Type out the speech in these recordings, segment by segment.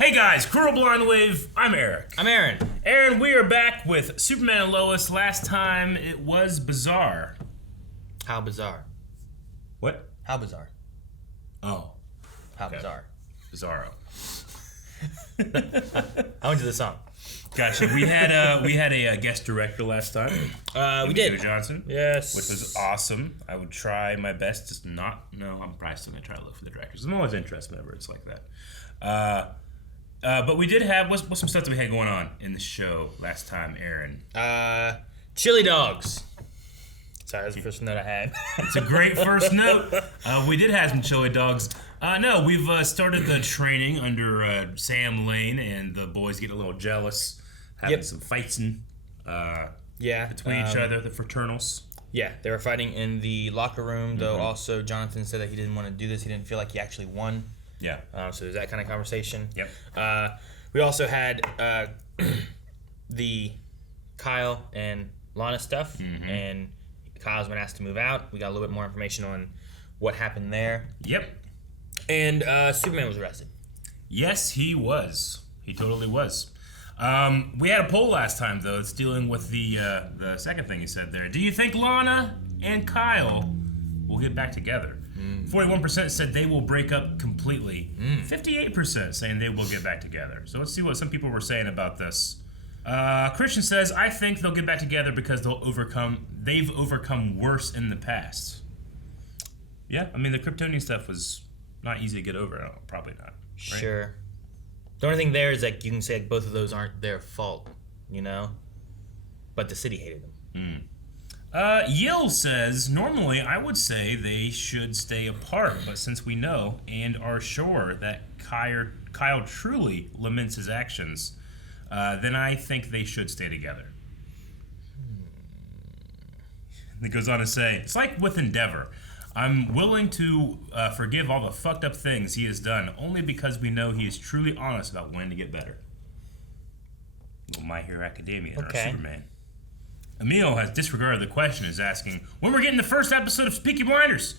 Hey guys, Cruel Blind Wave, I'm Eric. I'm Aaron. Aaron, we are back with Superman Lois. Last time it was bizarre. How bizarre? What? How bizarre? Oh. How Okay. bizarre? Bizarro. I went to the song. Gotcha. We had a guest director last time. We did. Joe Johnson. Yes. Which was awesome. I would try my best to not... No, I'm probably still going to try to look for the directors. I'm always interested whenever it's like that. But we did have... What's some stuff that we had going on in the show last time, Aaron? Chili dogs. Sorry, that's the first note I had. It's a great first note. We did have some chili dogs. No, we've started the training under Sam Lane, and the boys get a little jealous, having some fights between each other, the fraternals. Yeah, they were fighting in the locker room, though also Jonathan said that he didn't want to do this. He didn't feel like he actually won. Yeah. So there's that kind of conversation. Yep. We also had the Kyle and Lana stuff, and Kyle's been asked to move out. We got a little bit more information on what happened there. Yep. And Superman was arrested. Yes, he was. He totally was. We had a poll last time, though. It's dealing with the second thing you said there. Do you think Lana and Kyle will get back together? 41% said they will break up completely. 58% saying they will get back together. So let's see what some people were saying about this. Christian says, I think they'll get back together because they've overcome worse in the past. Yeah, I mean, the Kryptonian stuff was not easy to get over. No, probably not. Right? Sure. The only thing there is like you can say like, both of those aren't their fault, you know? But the city hated them. Yill says, normally I would say they should stay apart, but since we know and are sure that Kyle truly laments his actions, then I think they should stay together. And it goes on to say, it's like with Endeavor. I'm willing to forgive all the fucked up things he has done, only because we know he is truly honest about when to get better. Well, My Hero Academia and our Superman. Emil has disregarded the question, is asking, when we're getting the first episode of Peaky Blinders?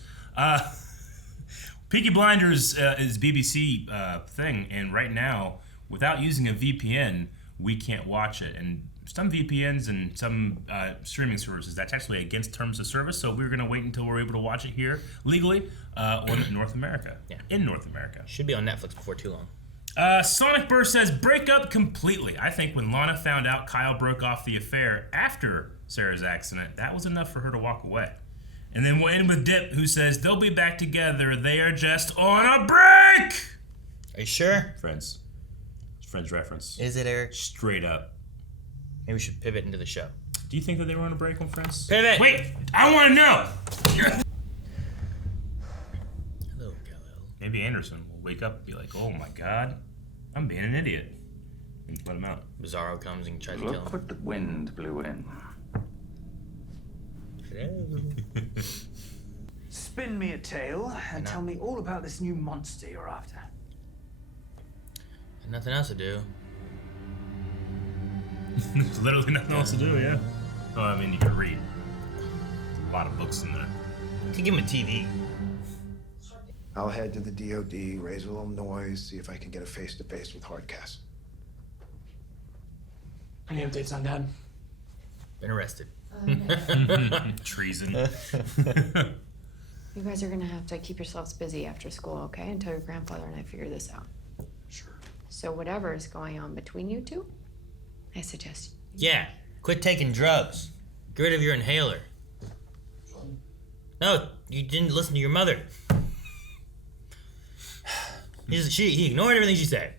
Peaky Blinders is BBC thing, and right now, without using a VPN, we can't watch it. And some VPNs and some streaming services, that's actually against terms of service, so we're going to wait until we're able to watch it here legally in North America. Yeah. In North America. Should be on Netflix before too long. Sonic Burst says, break up completely. I think when Lana found out Kyle broke off the affair after Sarah's accident, that was enough for her to walk away. And then we'll end with Dip, who says, they'll be back together. They are just on a break! Are you sure? Friends. It's Friends reference. Is it, Eric? Straight up. Maybe we should pivot into the show. Do you think that they were on a break on Friends? Pivot! Wait! I want to know! Hello, Kyle. Maybe Anderson will wake up and be like, oh my god, I'm being an idiot. And let him out. Bizarro comes and tries to kill him. Look what the wind blew in. Spin me a tale and tell me all about this new monster you're after. Nothing else to do. There's literally nothing else to do, yeah. Oh, I mean, you can read. There's a lot of books in there. You could give him a TV. I'll head to the DOD, raise a little noise, see if I can get a face-to-face with Hardcast. Any updates on Dad? Been arrested. Treason. You guys are gonna have to keep yourselves busy after school, okay? Until your grandfather and I figure this out. Sure. So whatever is going on between you two, I suggest Yeah. Quit taking drugs. Get rid of your inhaler. No, you didn't listen to your mother. He ignored everything she said.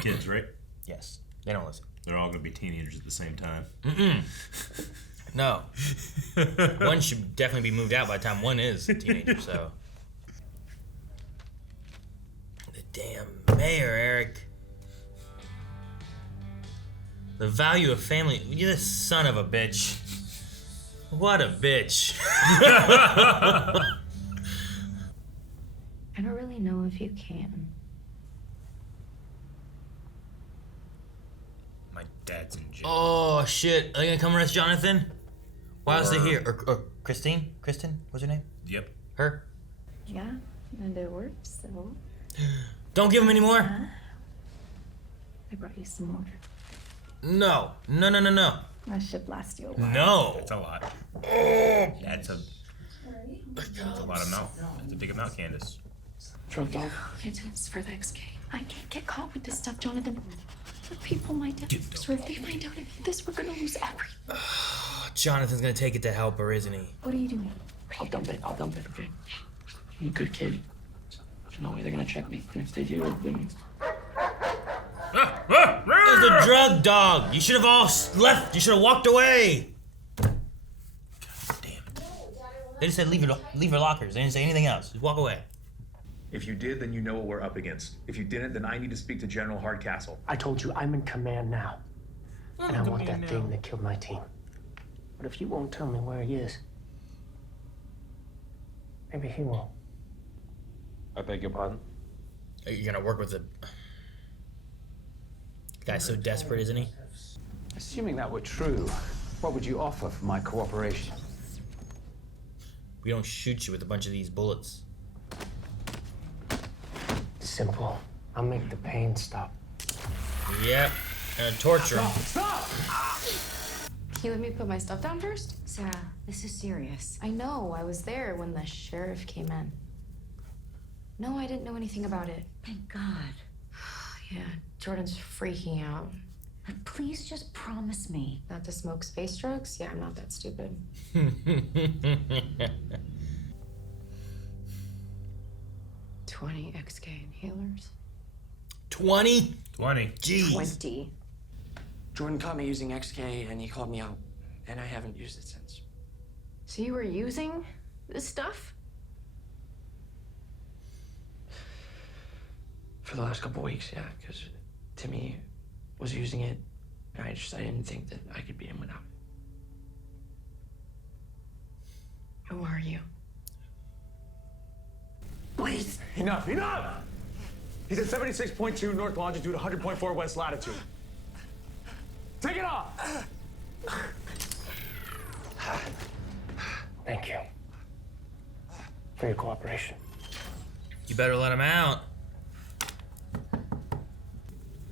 Kids, right? Yes. They don't listen. They're all going to be teenagers at the same time. No. One should definitely be moved out by the time one is a teenager, so. The damn mayor, Eric. The value of family. You're the son of a bitch. What a bitch. I don't really know if you can. My dad's in jail. Oh, shit. Are they gonna come arrest Jonathan? Why else they here? Or Christine? Kristen? What's her name? Yep. Her? Yeah, and it works, so. Don't give him any more. I brought you some more. No. No. That should last you a while. No. That's a lot. Yeah, it's a lot of milk. It's a big amount, Candace. It's for the XK. I can't get caught with this stuff, Jonathan. The people might die. So if they find out about this, we're gonna lose everything. Jonathan's gonna take it to help her, isn't he? What are you doing? I'll dump it, okay? I'm a good kid. There's no way they're gonna check me. And if they do, then... There's a drug dog. You should have all left. You should have walked away. God damn it. They just said leave your lockers. They didn't say anything else. Just walk away. If you did, then you know what we're up against. If you didn't, then I need to speak to General Hardcastle. I told you I'm in command now. And I want that thing that killed my team. But if you won't tell me where he is, maybe he won't. I beg your pardon? Are you gonna work with the guy's so desperate, isn't he? Assuming that were true, what would you offer for my cooperation? We don't shoot you with a bunch of these bullets. Simple. I'll make the pain stop. Yep. And torture him. Can you let me put my stuff down first? Sarah, this is serious. I know. I was there when the sheriff came in. No, I didn't know anything about it. Thank God. Yeah, Jordan's freaking out. But please just promise me. Not to smoke space drugs? Yeah, I'm not that stupid. 20 XK inhalers. 20? 20. Jeez. 20. Jordan caught me using XK and he called me out. And I haven't used it since. So you were using this stuff? For the last couple weeks, yeah, because Timmy was using it. And I didn't think that I could beat him without it. Who are you? Please! Enough! He's at 76.2 north longitude, 100.4 west latitude. Take it off! Thank you. For your cooperation. You better let him out.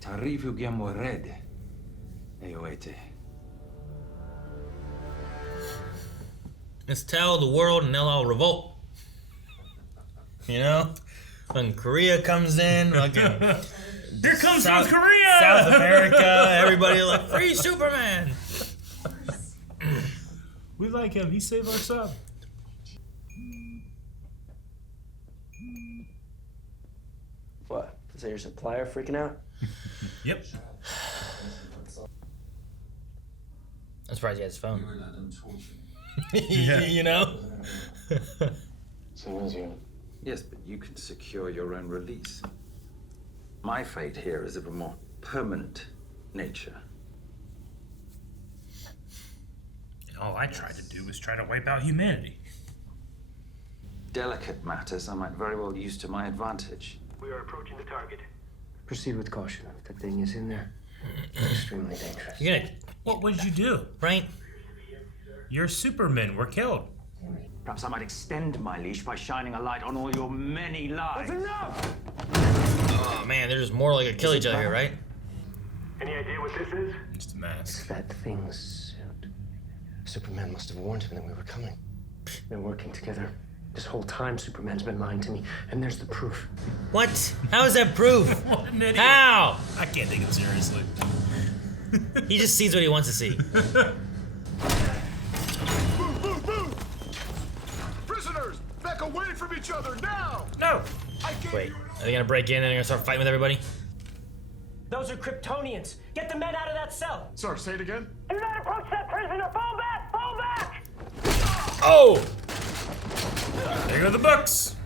T'arrivi che morred. Eoete. Let's tell the world and they'll all revolt. You know? When Korea comes in, fucking Here comes South Korea! South America, everybody like, free Superman! We like him. He saved our sub. What? Is that your supplier freaking out? Yep. I'm surprised he has his phone. Yeah. You know? Same as you. Yes, but you can secure your own release. My fate here is of a more permanent nature. And all I tried to do was try to wipe out humanity. Delicate matters I might very well use to my advantage. We are approaching the target. Proceed with caution. If the thing is in there, extremely dangerous. You're gonna, What would you do? right? Your Supermen were killed. Perhaps I might extend my leash by shining a light on all your many lies. That's enough! Oh man, they're just more like to kill each other here, right? Any idea what this is? Just a mask. That thing's suit. Superman must have warned him that we were coming. They're working together. This whole time, Superman's been lying to me, and there's the proof. What? How is that proof? What an idiot. How? I can't take him seriously. He just sees what he wants to see. Prisoners, back away from each other now! No. Wait, are they gonna break in and they're gonna start fighting with everybody? Those are Kryptonians. Get the men out of that cell. Sorry, say it again? Do not approach that prisoner. Fall back! Fall back! Oh! There go the books.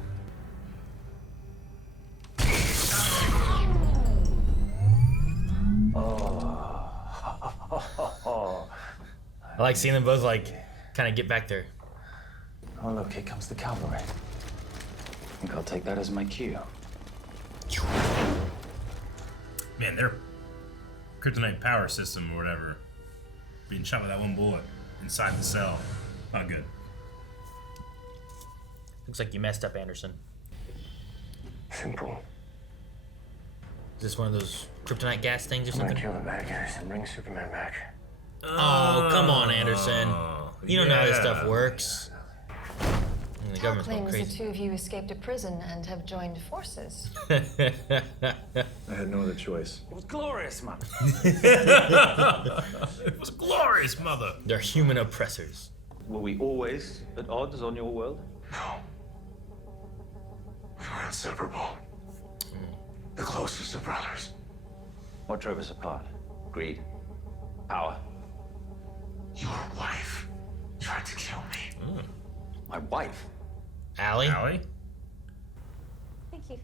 I like seeing them both like kind of get back there. Oh, look, here comes the cavalry. I think I'll take that as my cue. Man, their kryptonite power system or whatever, being shot with that one bullet inside the cell. Not good. Looks like you messed up, Anderson. Simple. this one of those kryptonite gas things or I'm gonna something? kill the bad guys and bring Superman back. Oh, come on, Anderson. You don't know how this stuff works. And the Tal government's going claims the crazy. two of you escaped a prison and have joined forces. I had no other choice. It was glorious, Mother. It was glorious, Mother. They're human oppressors. Were we always at odds on your world? No. We were inseparable. The closest of brothers. What drove us apart? Greed? Power? Your wife tried to kill me. My wife? Allie? Allie? Thank you.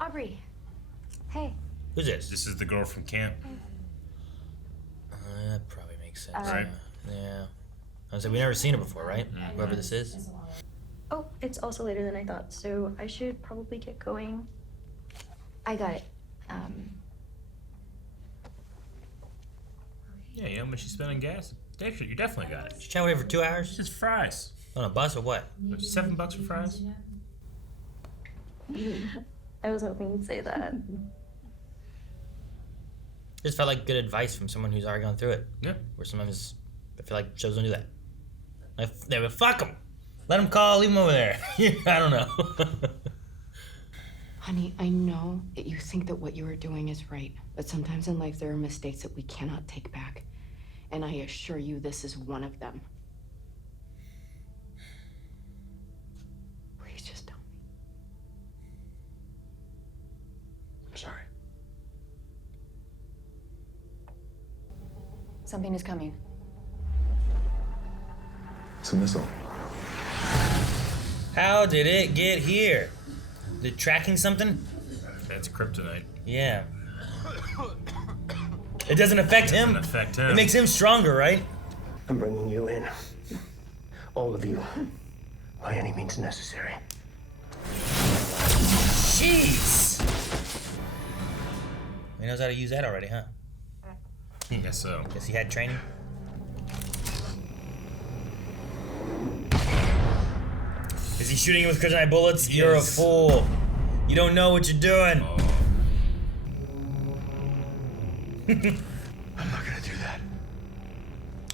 Aubrey. Hey. Who's this? This is the girl from camp. That probably makes sense. Right. Yeah. I said, we've never seen her before, right? Whoever this is. Oh, it's also later than I thought, so I should probably get going. I got it. Yeah, you know how much you spend on gas? Actually, you definitely got it. Did you chat with her for 2 hours? It's just fries. On a bus or what? $7 for fries? I was hoping you'd say that. Just felt like good advice from someone who's already gone through it. Yeah. Where sometimes I feel like shows don't do that. But fuck them. Let them call, leave them over there. I don't know. Honey, I know that you think that what you are doing is right, but sometimes in life there are mistakes that we cannot take back. And I assure you this is one of them. Please just tell me. I'm sorry. Something is coming. It's a missile. How did it get here? They're tracking something? That's kryptonite. Yeah. It doesn't affect him. Doesn't affect him. It makes him stronger, right? I'm bringing you in. All of you. By any means necessary. Jeez. He knows how to use that already, huh? Guess so. Guess he had training. Is he shooting with kryptonite bullets? He You're is. a fool. You don't know what you're doing. Oh. I'm not gonna do that.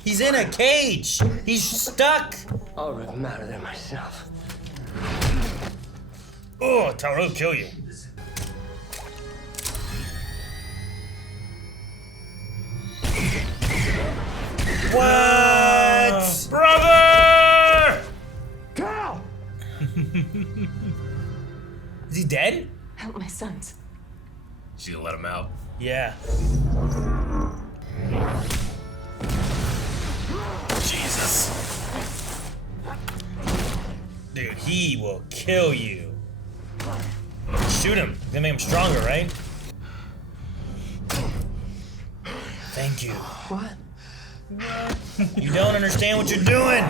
He's in a cage. He's stuck. I'll rip him out of there myself. Oh, Taro will kill you. What? Brother! Cal! Is he dead? Help my sons. She's gonna let him out. Yeah. Jesus. Dude, he will kill you. Shoot him. Gonna make him stronger, right? Thank you. What? You don't understand what you're doing.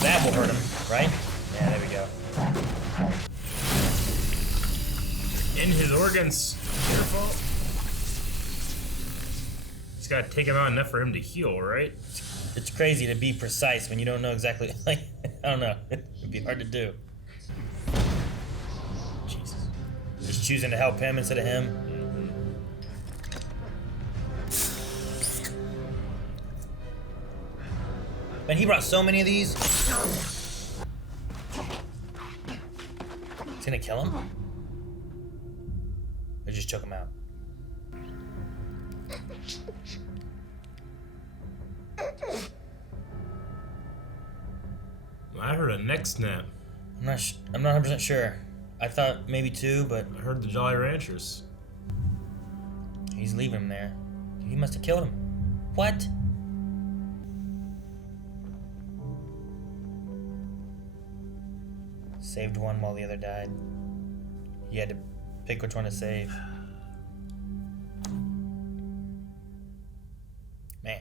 That will hurt him, right? Yeah, there we go. In his organs. Your fault. He's gotta take him out enough for him to heal, right? It's crazy to be precise when you don't know exactly, like, I don't know. It'd be hard to do. Jesus. Just choosing to help him instead of him. Man, he brought so many of these. He's gonna kill him? Or just choke him out? I heard a neck snap. I'm not 100% sure. I thought maybe 2, but I heard the Jolly Ranchers. he's leaving him there. He must have killed him. What? Saved one while the other died. He had to pick which one to save. Man.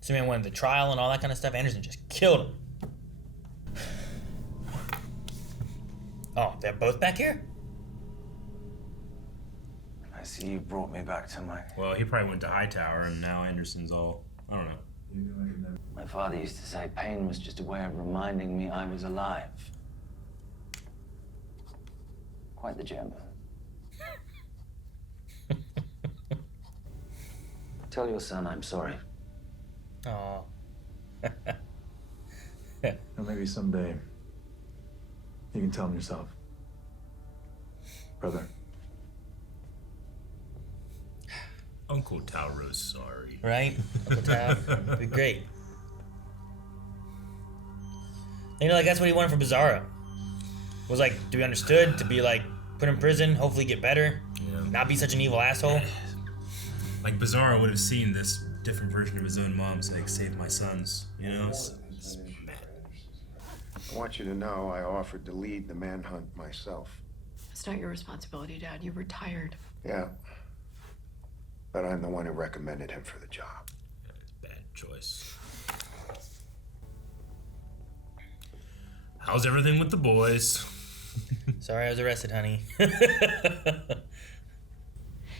Superman went to the trial and all that kind of stuff. Anderson just killed him. Oh, they're both back here? I see you brought me back to my... Well, he probably went to Hightower, and now Anderson's all... I don't know. My father used to say pain was just a way of reminding me I was alive. Quite the gem. Tell your son I'm sorry. Aw. Or maybe someday you can tell him yourself. Brother. Uncle Tauro's sorry. Right? Uncle Tao. Be great. You know, like, that's what he wanted for Bizarro. Was like, to be understood, to be like, put in prison, hopefully get better, not be such an evil asshole. Like, Bizarro would have seen this different version of his own mom saying, save my sons, you know? It's mad. I want you to know I offered to lead the manhunt myself. It's not your responsibility, Dad. You retired. Yeah. But I'm the one who recommended him for the job. Bad choice. How's everything with the boys? Sorry I was arrested, honey.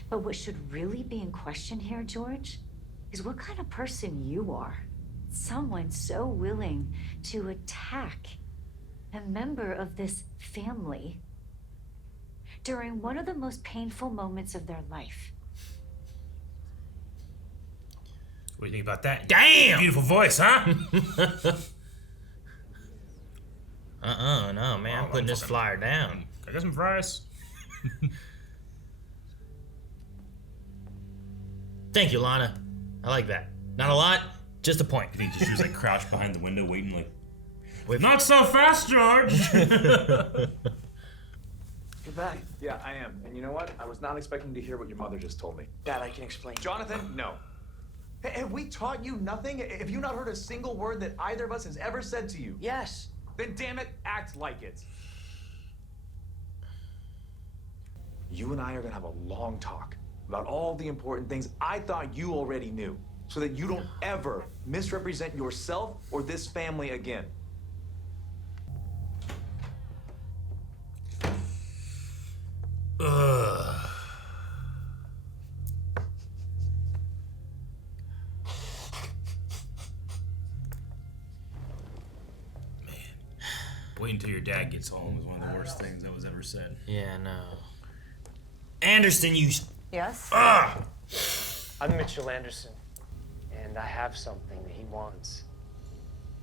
But what should really be in question here, George, is what kind of person you are. Someone so willing to attack a member of this family during one of the most painful moments of their life. What do you think about that? Damn! Beautiful voice, huh? No, man. I'm putting this flyer down. Can I get some fries? Thank you, Lana. I like that. Not a lot, just a point. I think she was like crouched behind the window waiting like, not so fast, George! You're back. Yeah, I am. And you know what? I was not expecting to hear what your mother just told me. Dad, I can explain. Jonathan, no. Have we taught you nothing? Have you not heard a single word that either of us has ever said to you? Yes. Then damn it, act like it. You and I are gonna have a long talk about all the important things I thought you already knew, so that you don't ever misrepresent yourself or this family again. Ugh. Wait until your dad gets home is one of the worst things that was ever said. Yeah, no. Anderson, you... Yes? Ah! I'm Mitchell Anderson, and I have something that he wants.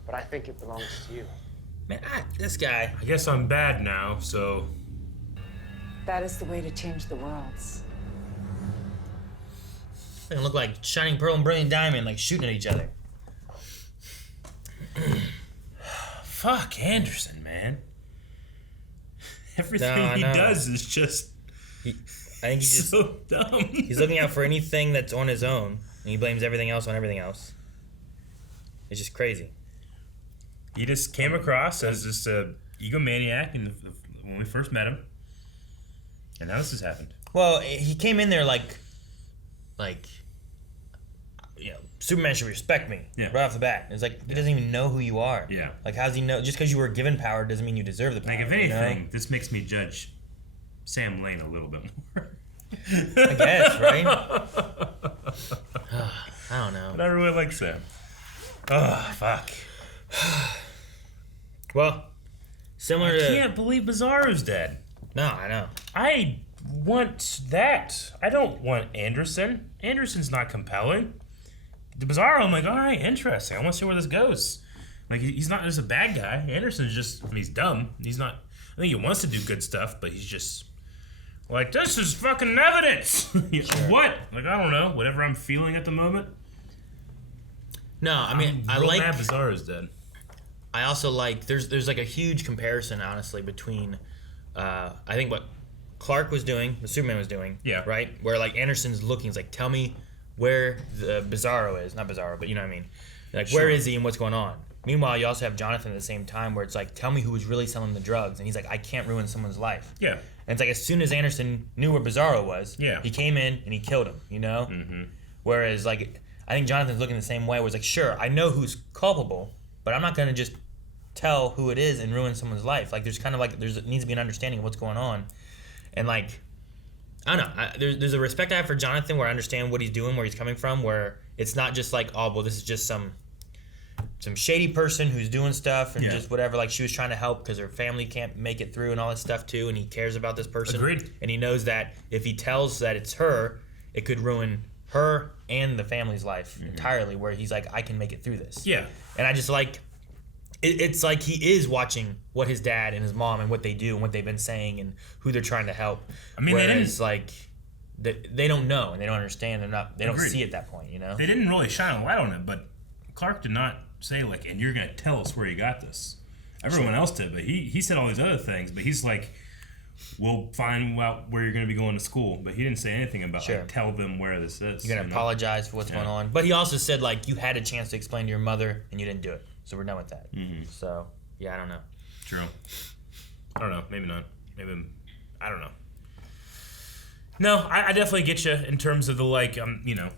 But I think it belongs to you. Man, this guy... I guess I'm bad now, so... That is the way to change the worlds. They look like Shining Pearl and Brilliant Diamond, like shooting at each other. Fuck Anderson, man. Everything he does is just I think he's just so dumb. He's looking out for anything that's on his own, and he blames everything else on everything else. It's just crazy. He just came across as this egomaniac when we first met him, and now this has happened. Well, he came in there like, you know, Superman should respect me right off the bat. It's like he doesn't even know who you are. Yeah. Like, how's he know? Just because you were given power doesn't mean you deserve the power. Like, if anything, you know? this makes me judge Sam Lane a little bit more. I guess, right? I don't know. But I really like Sam. Oh, fuck. Well, similar to... I can't believe Bizarro's dead. No, I know. I want that. I don't want Anderson. Anderson's not compelling. The Bizarro, I'm like, all right, interesting. I want to see where this goes. Like, he's not just a bad guy. Anderson's just, I mean, he's dumb. He's not, I think he wants to do good stuff, but he's just, like, this is fucking evidence. Sure. What? Like, I don't know. Whatever I'm feeling at the moment. No, I mean, I real like... mad Bizarro's dead. I also like, there's like a huge comparison, honestly, between, I think what Clark was doing, what Superman was doing. Yeah. Right? Where, like, Anderson's looking, he's like, tell me where the Bizarro is. Not Bizarro, but you know what I mean. Like, Sure. where is he and what's going on? Meanwhile, you also have Jonathan at the same time where it's like, tell me who was really selling the drugs. And he's like, I can't ruin someone's life. Yeah. And it's like, as soon as Anderson knew where Bizarro was, he came in and he killed him, you know? Mm-hmm. Whereas, like, I think Jonathan's looking the same way, where it's like, sure, I know who's culpable, but I'm not going to just tell who it is and ruin someone's life. Like, there's kind of like, there needs to be an understanding of what's going on. And, like, I don't know. There's a respect I have for Jonathan where I understand what he's doing, where he's coming from, where it's not just like, oh, well, this is just some some shady person who's doing stuff and Yeah. just whatever. Like she was trying to help because her family can't make it through and all this stuff too, and he cares about this person. Agreed. And he knows that if he tells that it's her, it could ruin her and the family's life entirely. Where he's like, I can make it through this. Yeah. And I just like, it's like he is watching what his dad and his mom and what they do and what they've been saying and who they're trying to help. I mean, they whereas didn't- like they don't know and they don't understand. They don't Agreed. see at that point. You know. They didn't really shine a light on it, but Clark did not say like, and you're gonna tell us where you got this. Everyone else did, but he said all these other things. But he's like, we'll find out where you're gonna be going to school. But he didn't say anything about like, tell them where this is. You're gonna apologize for what's going on. But he also said like you had a chance to explain to your mother and you didn't do it. So we're done with that. So yeah, I don't know. True. I don't know. Maybe not. Maybe I don't know. No, I definitely get you in terms of the like, you know,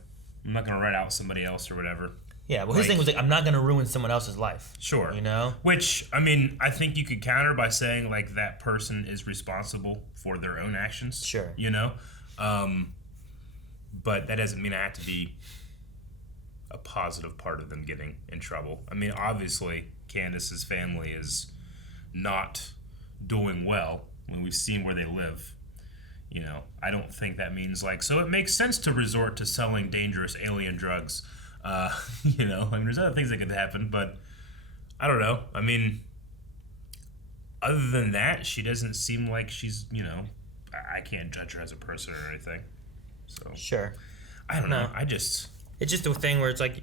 I'm not gonna write out somebody else or whatever. Yeah, well, his thing was like, I'm not gonna ruin someone else's life. Sure. You know? Which, I mean, I think you could counter by saying like that person is responsible for their own actions. Sure. You know? But that doesn't mean I have to be a positive part of them getting in trouble. I mean, obviously, Candace's family is not doing well when we've seen where they live. You know, I don't think that means like, so it makes sense to resort to selling dangerous alien drugs. You know, I mean, there's other things that could happen, but I don't know. I mean, other than that, she doesn't seem like she's, you know, I can't judge her as a person or anything. So Sure. I don't know. No. It's just a thing where it's like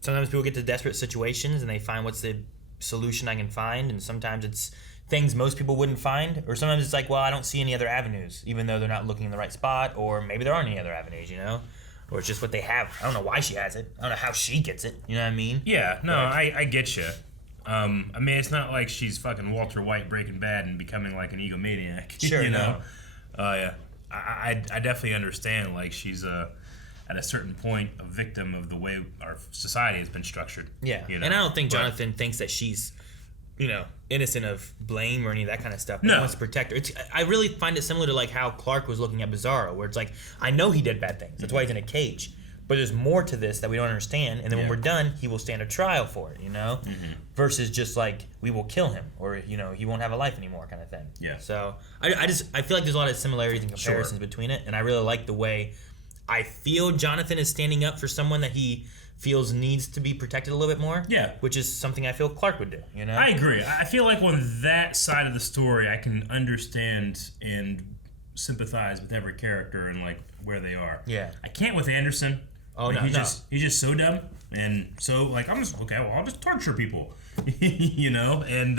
sometimes people get to desperate situations and they find what's the solution I can find, and sometimes it's things most people wouldn't find, or sometimes it's like, well, I don't see any other avenues, even though they're not looking in the right spot, or maybe there aren't any other avenues, you know? Or it's just what they have. I don't know why she has it. I don't know how she gets it. You know what I mean? Yeah, no, I get you. I mean, it's not like she's fucking Walter White Breaking Bad and becoming like an egomaniac. Sure, you know? Yeah. I definitely understand. Like, she's at a certain point a victim of the way our society has been structured. Yeah. You know? And I don't think Jonathan thinks that she's, you know, innocent of blame or any of that kind of stuff. But he wants to protect her. I really find it similar to like how Clark was looking at Bizarro, where it's like, I know he did bad things. That's why he's in a cage. But there's more to this that we don't understand. And then when we're done, he will stand a trial for it, you know? Versus just like, we will kill him, or, you know, he won't have a life anymore kind of thing. Yeah. So I feel like there's a lot of similarities and comparisons between it. And I really like the way I feel Jonathan is standing up for someone that he feels needs to be protected a little bit more. Yeah. Which is something I feel Clark would do, you know? I agree. I feel like on that side of the story, I can understand and sympathize with every character and like where they are. Yeah. I can't with Anderson. Oh, like, no, he's just so dumb and so like I'm just okay. Well, I'll just torture people, you know. And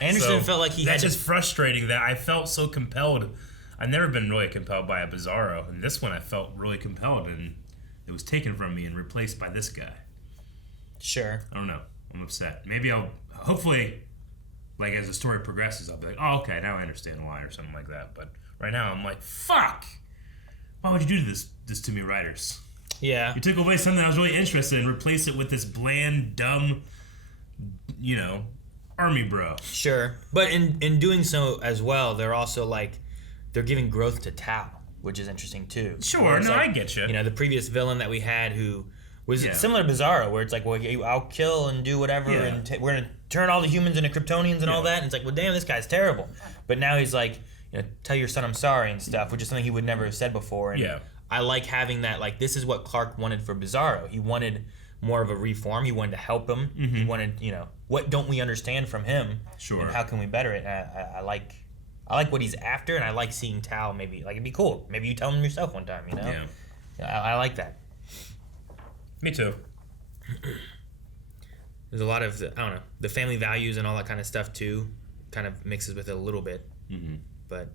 Anderson felt like he that's had to- just frustrating that I felt so compelled. I've never been really compelled by a Bizarro, and this one I felt really compelled, and it was taken from me and replaced by this guy. Sure. I don't know. I'm upset. Maybe I'll hopefully, like as the story progresses, I'll be like, oh, okay, now I understand why or something like that. But right now I'm like, fuck. Why would you do this to me, writers? Yeah. You took away something I was really interested in, replaced it with this bland, dumb, you know, army bro. Sure. But in doing so as well, they're also like, they're giving growth to Tao, which is interesting too. Sure, Where it's no, like, I get you. You know, the previous villain that we had who was Yeah. similar to Bizarro, where it's like, well, I'll kill and do whatever, Yeah. and we're going to turn all the humans into Kryptonians and all that. And it's like, well, damn, this guy's terrible. But now he's like, you know, tell your son I'm sorry and stuff, which is something he would never have said before. And Yeah. I like having that, like, this is what Clark wanted for Bizarro. He wanted more of a reform. He wanted to help him. He wanted, you know, what don't we understand from him? Sure. And how can we better it? And I like what he's after, and I like seeing Tao maybe, like, it'd be cool. Maybe you tell him yourself one time, you know? Yeah. I like that. Me too. There's a lot of, I don't know, the family values and all that kind of stuff, too, kind of mixes with it a little bit. But,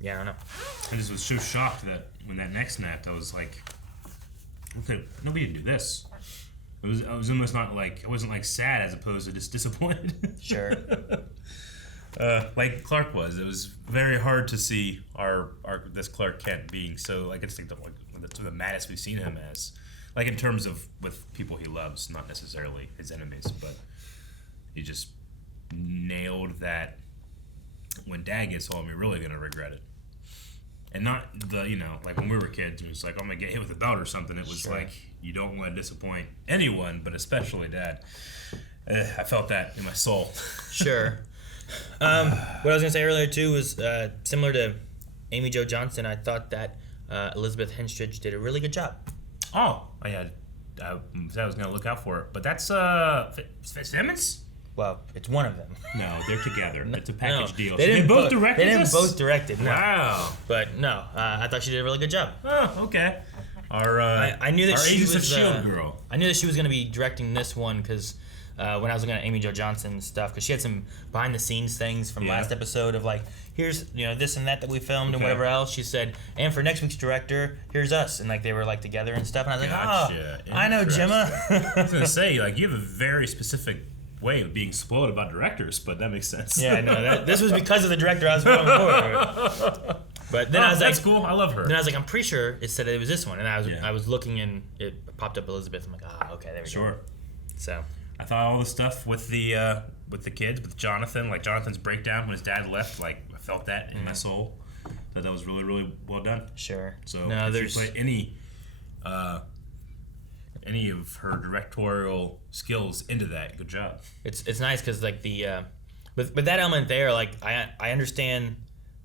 yeah, I don't know. I just was so shocked that when that neck snapped, I was like, okay, nobody did do this. I was almost not like, I wasn't like sad as opposed to just disappointed. Sure. Like Clark was. It was very hard to see our this Clark Kent being so, like, it's like the maddest we've seen him as. Like, in terms of with people he loves, not necessarily his enemies, but he just nailed that when Dad gets home, you're really going to regret it. And not the, like when we were kids, it was like, I'm going to get hit with a belt or something. It was like, you don't want to disappoint anyone, but especially Dad. I felt that in my soul. Sure. What I was going to say earlier, too, was similar to Amy Jo Johnson. I thought that Elizabeth Henstridge did a really good job. Oh, I was going to look out for it. But that's Fitzsimmons? Well, it's one of them. No, they're together. It's a package deal. They didn't both direct They didn't this? both direct it. No. Wow. But no, I thought she did a really good job. Oh, okay. I knew that she Agents was of S.H.I.E.L.D. girl. I knew that she was going to be directing this one because when I was looking at Amy Jo Johnson stuff, because she had some behind the scenes things from last episode of like, here's this and that we filmed and whatever else. She said, and for next week's director, here's us, and like they were like together and stuff. And I was like, I know Gemma. I was gonna say, like, you have a very specific way of being spoiled about directors, but that makes sense. Yeah, no, this was because of the director I was going for. But then I was like, that's cool. I love her. Then I was like, I'm pretty sure it said it was this one, and I was looking and it popped up Elizabeth. I'm like, okay, there we go. So I thought all the stuff with the kids, with Jonathan, like Jonathan's breakdown when his dad left, like I felt that in my soul. That was really, really well done. Sure. So no, if you play any of her directorial skills into that, good job. It's nice because like the with that element there, like I understand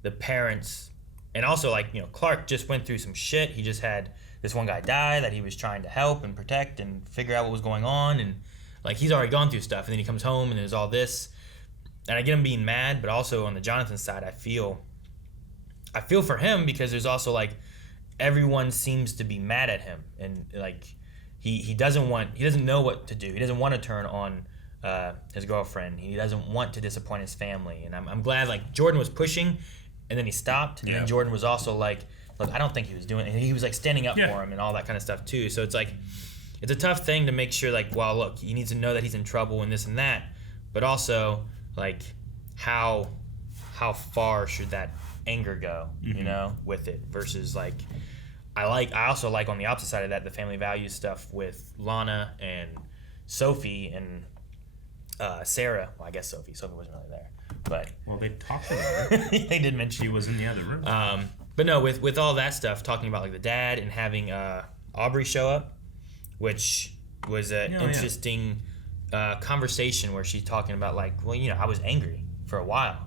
the parents, and also like Clark just went through some shit. He just had this one guy die that he was trying to help and protect and figure out what was going on, and like he's already gone through stuff, and then he comes home and there's all this, and I get him being mad, but also on the Jonathan side, I feel for him because there's also like everyone seems to be mad at him, and like he doesn't know what to do. He doesn't want to turn on his girlfriend. He doesn't want to disappoint his family, and I'm glad like Jordan was pushing, and then he stopped, and then Jordan was also like, look, I don't think he was doing it, and he was like standing up for him and all that kind of stuff too. So it's like it's a tough thing to make sure like, well, look, he needs to know that he's in trouble and this and that, but also like how far should that anger go, with it versus like I also like on the opposite side of that the family values stuff with Lana and Sophie and Sarah. Well, I guess Sophie wasn't really there, but they talked about her. They did mention she was in the other room. But no, with all that stuff, talking about like the dad and having Aubrey show up, which was an interesting conversation where she's talking about like, well, I was angry for a while.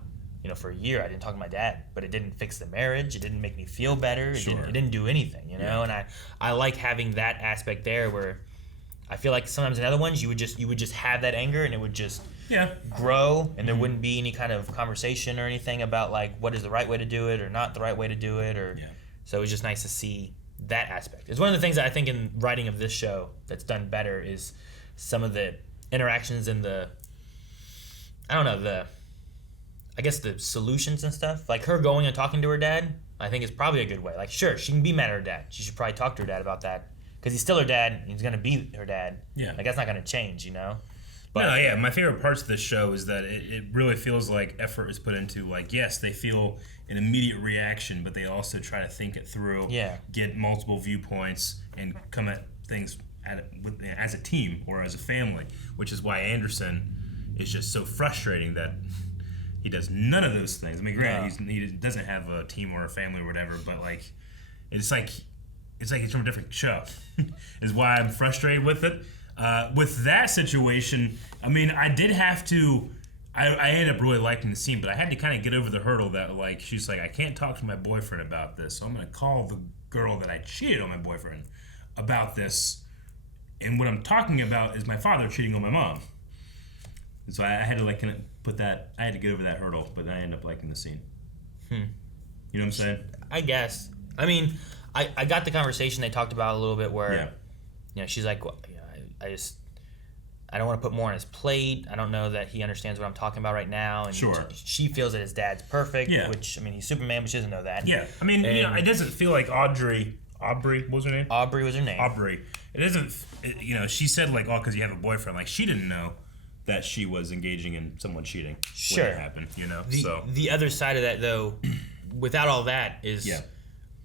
For a year I didn't talk to my dad, but it didn't fix the marriage. It didn't make me feel better. It didn't do anything, and I like having that aspect there where I feel like sometimes in other ones you would just have that anger and it would just grow, and there wouldn't be any kind of conversation or anything about like what is the right way to do it or not the right way to do it, or so it was just nice to see that aspect. It's one of the things that I think in writing of this show that's done better is some of the interactions and the solutions and stuff. Like her going and talking to her dad, I think is probably a good way. Like, sure, she can be mad at her dad. She should probably talk to her dad about that because he's still her dad. And he's gonna be her dad. Yeah, like that's not gonna change, But no, yeah, my favorite parts of this show is that it really feels like effort is put into like, yes, they feel an immediate reaction, but they also try to think it through. Yeah, get multiple viewpoints and come at things as a team or as a family, which is why Anderson is just so frustrating that he does none of those things. I mean, granted, he doesn't have a team or a family or whatever, but like, it's like he's from a different show. Is why I'm frustrated with it. With that situation, I mean, I did have to. I ended up really liking the scene, but I had to kind of get over the hurdle that like she's like, I can't talk to my boyfriend about this, so I'm gonna call the girl that I cheated on my boyfriend about this, and what I'm talking about is my father cheating on my mom. And so I had to like kind of put that. I had to get over that hurdle, but I ended up liking the scene. You know what I'm saying? I guess. I mean, I got the conversation they talked about a little bit where, she's like, well, I don't want to put more on his plate. I don't know that he understands what I'm talking about right now. And she feels that his dad's perfect, which, I mean, he's Superman, but she doesn't know that. Yeah. I mean, it doesn't feel like Aubrey, what was her name? Aubrey was her name. Aubrey. It doesn't, she said like, oh, because you have a boyfriend. Like, she didn't know that she was engaging in someone cheating when it happened, The other side of that, though, without all that, is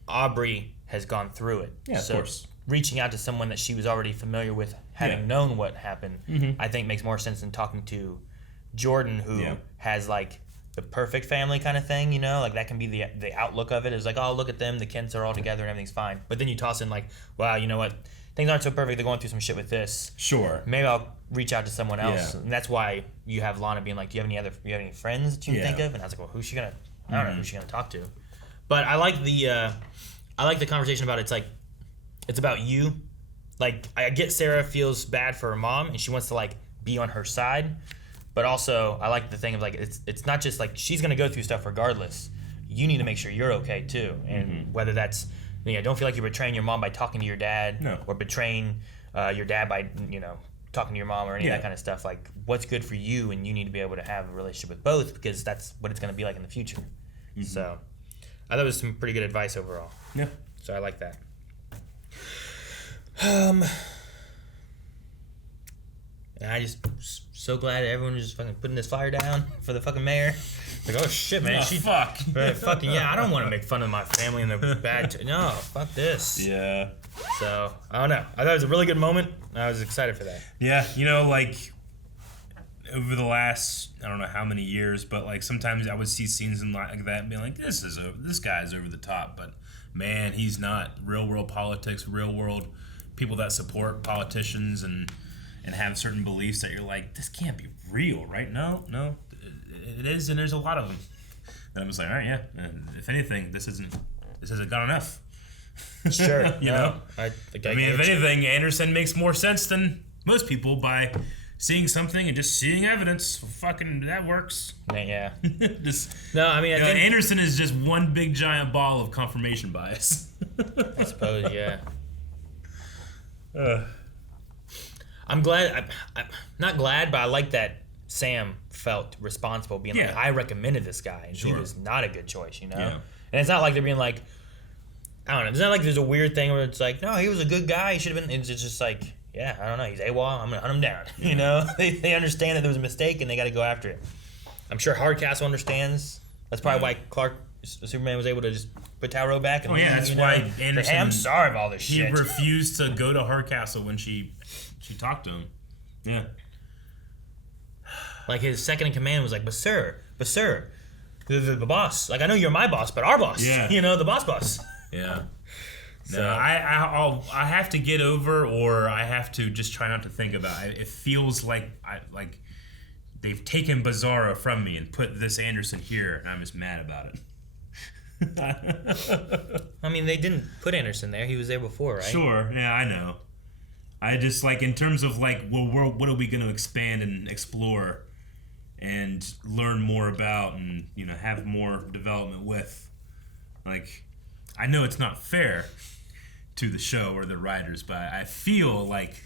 Aubrey has gone through it. Yeah, so of course. Reaching out to someone that she was already familiar with, having known what happened, I think makes more sense than talking to Jordan, who has like the perfect family kind of thing, you know, like that can be the outlook of it. Is like, oh, look at them, the kids are all together and everything's fine. But then you toss in like, wow, you know what, things aren't so perfect. They're going through some shit with this. Sure. Maybe I'll reach out to someone else, Yeah. and that's why you have Lana being like, do you have any friends that you can think of? And I was like, well, who's she gonna? I don't know who's she gonna talk to. But I like the conversation about it's like, it's about you. Like I get Sarah feels bad for her mom and she wants to like be on her side. But also, I like the thing of like it's not just like she's gonna go through stuff regardless. You need to make sure you're okay too, and whether that's don't feel like you're betraying your mom by talking to your dad, or betraying your dad by talking to your mom or any of that kind of stuff. Like what's good for you, and you need to be able to have a relationship with both because that's what it's gonna be like in the future. So, I thought it was some pretty good advice overall. Yeah. So I like that. And I just so glad everyone was just fucking putting this fire down for the fucking mayor. Like, oh shit, man. Fuck. Right, fucking yeah. I don't want to make fun of my family and their bad. No, fuck this. Yeah. So I don't know. I thought it was a really good moment. I was excited for that. Yeah, like over the last I don't know how many years, but like sometimes I would see scenes in like that and be like, this guy's over the top, but man, he's not. Real world politics, real world people that support politicians and have certain beliefs that you're like, this can't be real, right? No, it is, and there's a lot of them. And I'm just like, all right, yeah. And if anything, this hasn't gone enough. Sure, you know. I mean, if anything, Anderson makes more sense than most people by seeing something and just seeing evidence. Fucking that works. Yeah. Just no, I mean, I think Anderson is just one big giant ball of confirmation bias. I suppose, yeah. I'm glad. I'm not glad, but I like that Sam felt responsible, being like, I recommended this guy, and he was not a good choice, you know? Yeah. And it's not like they're being like, I don't know, it's not like there's a weird thing where it's like, no, he was a good guy, he should have been, it's just like, yeah, I don't know, he's AWOL, I'm going to hunt him down, you know? They understand that there was a mistake, and they got to go after it. I'm sure Hardcastle understands. That's probably why Superman was able to just put Taro back. And that's why Anderson. Hey, I'm sorry about all this shit. He refused to go to Hardcastle when she talked to him. Yeah. Like his second in command was like, but sir, the boss. Like I know you're my boss, but our boss. Yeah. You know, the boss. Yeah. So no, I have to get over, or I have to just try not to think about it. It feels like they've taken Bizarro from me and put this Anderson here, and I'm just mad about it. I mean, they didn't put Anderson there. He was there before, right? Sure. Yeah, I know. I just like in terms of like, well, what are we going to expand and explore and learn more about and have more development with? Like, I know it's not fair to the show or the writers, but I feel like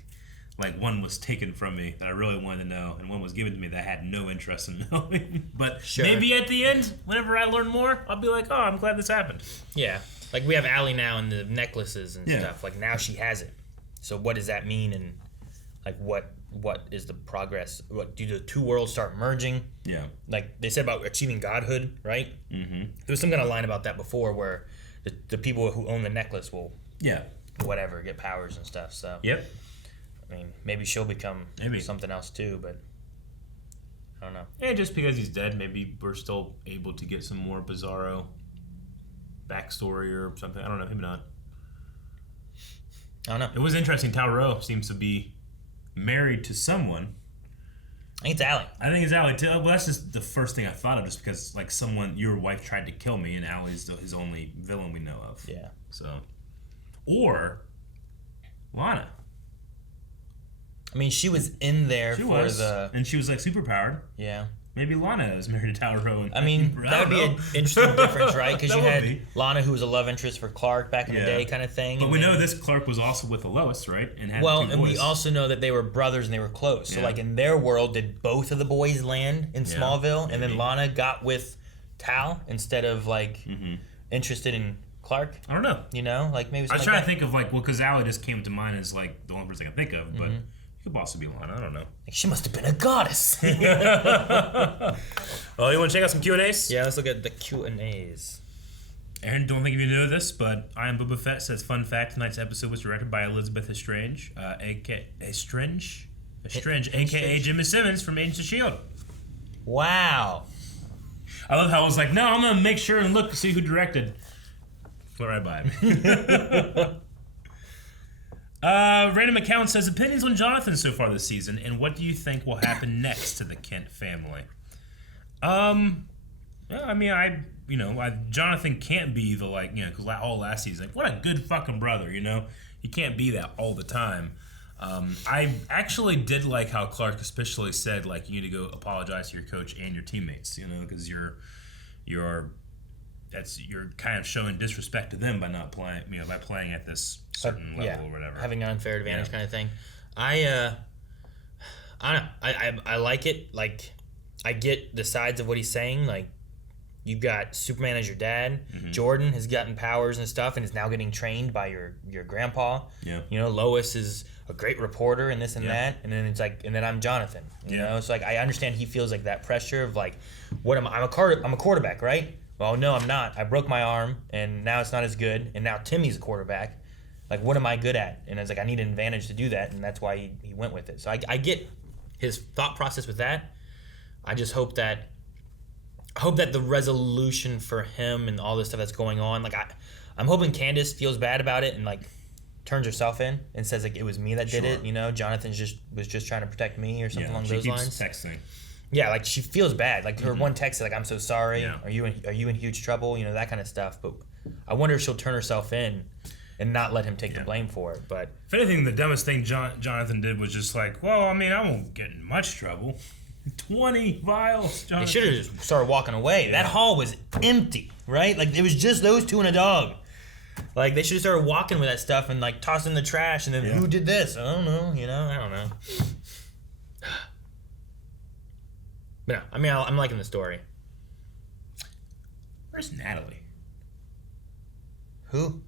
one was taken from me that I really wanted to know, and one was given to me that I had no interest in knowing. But maybe at the end, whenever I learn more, I'll be like, oh, I'm glad this happened. Yeah. Like we have Allie now and the necklaces and stuff. Like now she has it. So what does that mean, and like what is the progress? What do the two worlds start merging? Yeah. Like they said about achieving godhood, right? Mm-hmm. There was some kind of line about that before where the people who own the necklace will whatever get powers and stuff. So I mean, maybe she'll become something else too, but I don't know. And just because he's dead, maybe we're still able to get some more Bizarro backstory or something. I don't know. Maybe not. I don't know. It was interesting. Taro seems to be married to someone. I think it's Allie. I think it's Allie too. Well, that's just the first thing I thought of, just because like your wife tried to kill me, and Allie's his only villain we know of. Yeah. So, or Lana. I mean, she was in there and she was like superpowered. Yeah. Maybe Lana is married to Taro. I mean, that would be an interesting difference, right? Because you had Lana, who was a love interest for Clark back in the day, kind of thing. But we know this Clark was also with Lois, right? And had well, two and boys. we also know that they were brothers and they were close. So, like in their world, did both of the boys land in Smallville, and then Lana got with Tal instead of like interested in Clark? I don't know. You know, like maybe. I was trying to think of like, well, because Allie just came to mind as like the only person I can think of, but. It could also be Lana. I don't know. She must have been a goddess. Well, you want to check out some Q&As? Yeah, let's look at the Q&As. Aaron, don't think you know this, but I Am Boba Fett says, fun fact, tonight's episode was directed by Elizabeth Estrange, a.k.a. Jimmy Simmons from Agents of S.H.I.E.L.D. Wow. I love how I was like, no, I'm gonna make sure and look to see who directed. Went right by me. Random account says opinions on Jonathan so far this season, and what do you think will happen next to the Kent family? Yeah, I mean, Jonathan can't be the because all last season, what a good fucking brother, He can't be that all the time. I actually did like how Clark especially said, you need to go apologize to your coach and your teammates, because you're kind of showing disrespect to them by not playing, by playing at this certain level or whatever. Having an unfair advantage kind of thing. I don't know. I like it. I get the sides of what he's saying. You've got Superman as your dad. Mm-hmm. Jordan has gotten powers and stuff and is now getting trained by your grandpa. Yeah. Lois is a great reporter and this and that. And then and then I'm Jonathan. You know? So I understand he feels that pressure of what am I? I'm a quarterback, right? Well, no, I'm not. I broke my arm and now it's not as good. And now Timmy's a quarterback. What am I good at? And it's I need an advantage to do that. And that's why he went with it. So I get his thought process with that. I just hope that the resolution for him and all this stuff that's going on, I'm hoping Candace feels bad about it and turns herself in and says it was me that did it. Jonathan was just trying to protect me or something along those lines. Texting. Yeah, she feels bad. Her one text is I'm so sorry. Yeah. Are you in huge trouble? That kind of stuff. But I wonder if she'll turn herself in and not let him take the blame for it. But if anything, the dumbest thing Jonathan did was just I won't get in much trouble. 20 vials, Jonathan. They should have just started walking away. Yeah. That hall was empty, right? It was just those two and a dog. They should have started walking with that stuff and tossing the trash and then who did this? I don't know, I don't know. But no, I mean, I'm liking the story. Where's Natalie? Who?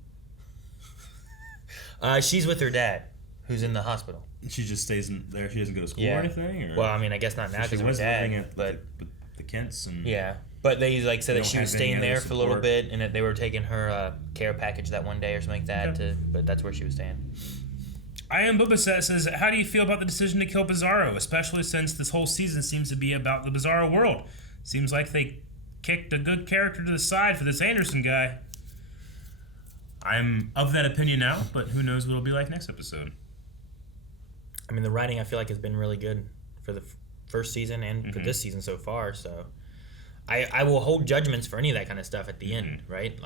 She's with her dad, who's in the hospital. She just stays in there. She doesn't go to school or anything? Or? Well, I mean, I guess not now because we're dad. But the Kents and but they said that she was staying there for a little bit, and that they were taking her care package that one day or something like that. But that's where she was staying. I Am Bubba says, how do you feel about the decision to kill Bizarro, especially since this whole season seems to be about the Bizarro world? Seems like they kicked a good character to the side for this Anderson guy. I'm of that opinion now, but who knows what it'll be like next episode. I mean, the writing I feel like has been really good for the first season and for this season so far. So, I will hold judgments for any of that kind of stuff at the end, right?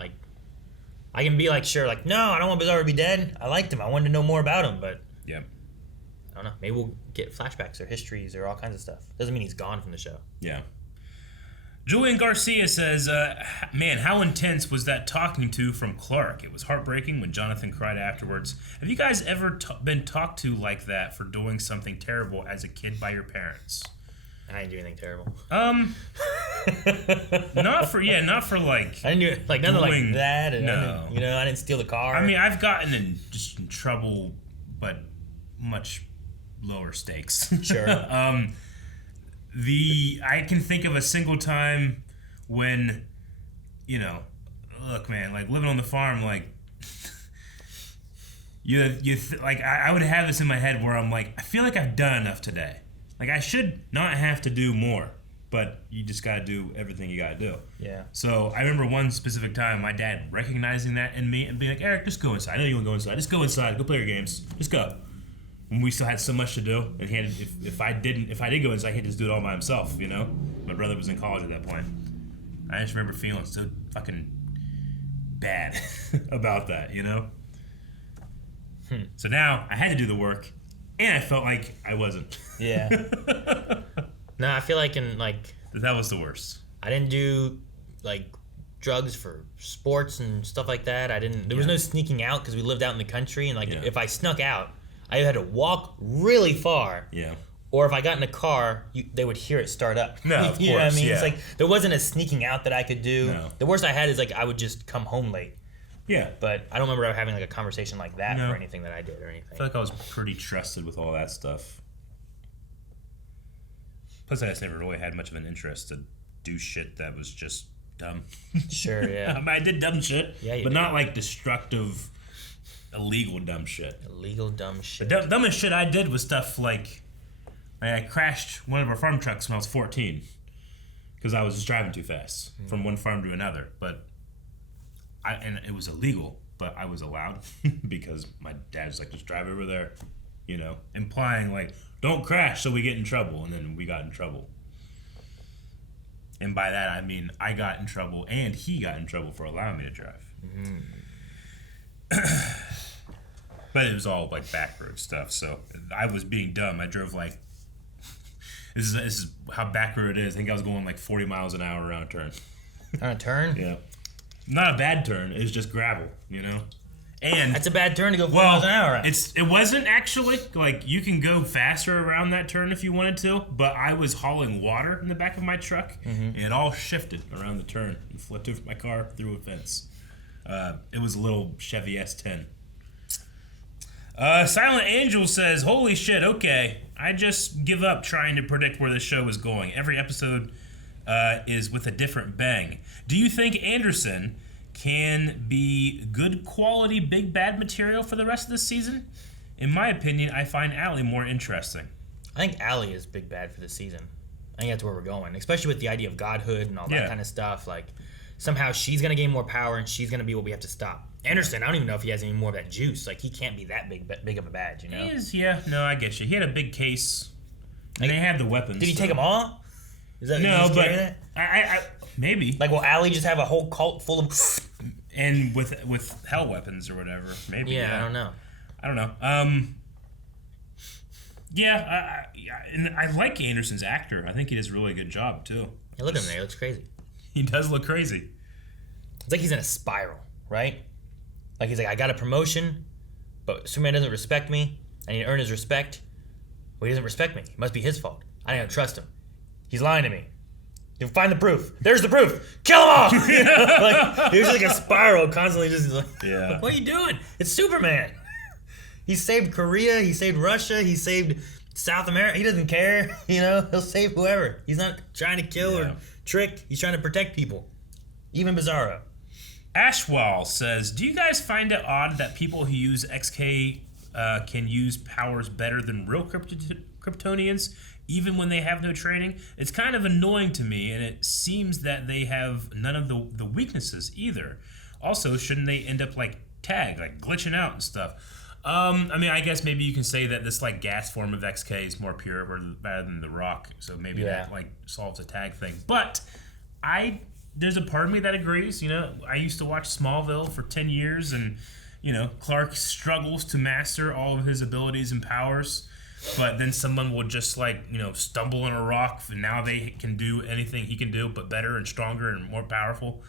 I can be sure, no, I don't want Bizarro to be dead. I liked him. I wanted to know more about him, but I don't know. Maybe we'll get flashbacks or histories or all kinds of stuff. Doesn't mean he's gone from the show. Yeah. Julian Garcia says, man, how intense was that talking to from Clark? It was heartbreaking when Jonathan cried afterwards. Have you guys ever been talked to like that for doing something terrible as a kid by your parents? I didn't do anything terrible. Not for I didn't do nothing like that. And no. I didn't steal the car. I mean, I've gotten in trouble, but much lower stakes. Sure. I can think of a single time when, look, man, living on the farm, I would have this in my head where I'm I feel like I've done enough today. I should not have to do more, but you just got to do everything you got to do. Yeah. So I remember one specific time, my dad recognizing that in me and being like, Eric, just go inside. I know you want to go inside. Just go inside. Go play your games. Just go. When we still had so much to do, and if I did go inside, he'd just do it all by himself, My brother was in college at that point. I just remember feeling so fucking bad about that, So now I had to do the work, and I felt like I wasn't. Yeah. No, I feel that was the worst. I didn't do drugs for sports and stuff like that. There was no sneaking out because we lived out in the country, and if I snuck out, I had to walk really far. Yeah. Or if I got in a car, they would hear it start up. No, of course. You know what I mean? Yeah. It's there wasn't a sneaking out that I could do. No. The worst I had is I would just come home late. Yeah. But I don't remember having a conversation like that for anything that I did or anything. I feel like I was pretty trusted with all that stuff. Plus, I just never really had much of an interest to do shit that was just dumb. Sure, yeah. I did dumb shit, but did. Not destructive, illegal dumb shit. Illegal dumb shit. The dumbest shit I did was stuff I crashed one of our farm trucks when I was 14. because I was just driving too fast from one farm to another. But and it was illegal, but I was allowed because my dad was like, just drive over there, you know, implying like, don't crash so we get in trouble. And then we got in trouble. And by that, I mean, I got in trouble and he got in trouble for allowing me to drive. But it was all like back road stuff. So I was being dumb. I drove like, this is how back road it is. I think I was going like 40 miles an hour around a turn. On a turn? Yeah. Not a bad turn. It was just gravel, you know? And that's a bad turn to go 40 miles an hour at. It wasn't actually. Like, you can go faster around that turn if you wanted to, but I was hauling water in the back of my truck, and it all shifted around the turn and flipped over my car through a fence. It was a little Chevy S10. Silent Angel says, holy shit, okay. I just give up trying to predict where the show is going. Every episode is with a different bang. Do you think Anderson can be good quality big bad material for the rest of the season? In my opinion, I find Allie more interesting. I think Allie is big bad for the season. I think that's where we're going, especially with the idea of godhood and all that kind of stuff. Like, somehow she's going to gain more power and she's going to be what we have to stop. Anderson, I don't even know if he has any more of that juice. Like, he can't be that big of a bad, you know? He is, yeah. No, I get you. He had a big case. And they had the weapons. Did he take them all? Is that no, but I maybe. Like, will Allie just have a whole cult full of... And with hell weapons or whatever. Maybe. Yeah, I don't know. I don't know. Yeah, and I like Anderson's actor. I think he does a really good job, too. Yeah, look at him there. He looks crazy. He does look crazy. It's like he's in a spiral, right? Like, he's like, I got a promotion, but Superman doesn't respect me. I need to earn his respect. Well, he doesn't respect me. It must be his fault. I don't trust him. He's lying to me. You find the proof. There's the proof. Kill him off! You know? Like, he was like a spiral, constantly just like, what are you doing? It's Superman. He saved Korea. He saved Russia. He saved South America. He doesn't care. You know, he'll save whoever. He's not trying to kill or trick. He's trying to protect people. Even Bizarro. Ashwell says, do you guys find it odd that people who use XK can use powers better than real Kryptonians, even when they have no training? It's kind of annoying to me, and it seems that they have none of the weaknesses either. Also, shouldn't they end up like tag, like glitching out and stuff? I mean, I guess maybe you can say that this like gas form of XK is more pure rather than the rock, so maybe that like solves a tag thing. But there's a part of me that agrees. You know, I used to watch Smallville for 10 years, and you know, Clark struggles to master all of his abilities and powers. But then someone will just like, you know, stumble on a rock, and now they can do anything he can do, but better and stronger and more powerful,